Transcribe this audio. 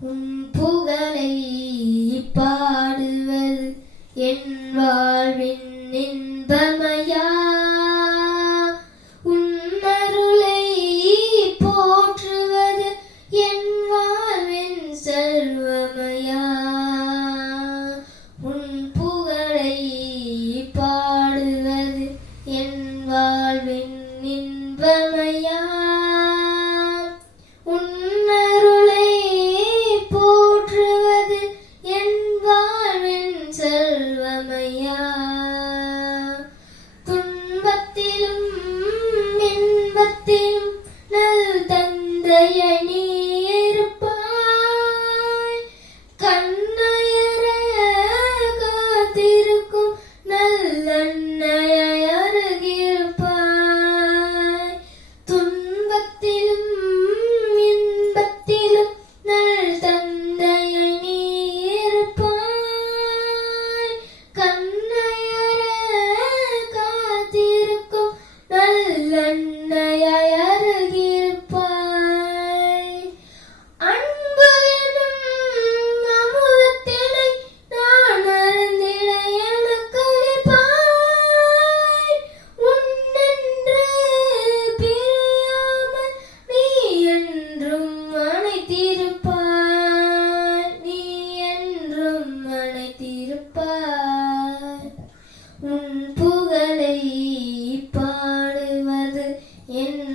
உன் புகழை பாடுவது என் வாழ்வின் இன்பமையா. உன் அருளை போற்றுவது என் வாழ்வின் சர்வமையா. உன் புகழை பாடுவது என் வாழ்வின் இன்பமையா. உன் அருளை போற்றுவது என் வாழ்வின் செல்வமையா. துன்பத்திலும் இன்பத்திலும் நல் தந்தையை நீ இருப்பாய். கண்ணயர காத்திருக்கும் நல்லெண்ணையை அருகிருப்பாய். துன்பத்திலும் இன்பத்திலும் நல் தந்தையை நீ இருப்பாய். கண்ணயர காத்திருக்கும் நல்லெண்ணையை அருகிருப்பாய். அன்பு எனும் அமுதத்தினை நான் அருந்திட எனக்கு அளிப்பாய். உன்னென்று பிரியாமல் நீ என்றும் அணைத்திருப்பாய். நீ என்றும் அணைத்திருப்பாய். உன் புகழை பாடுவது என்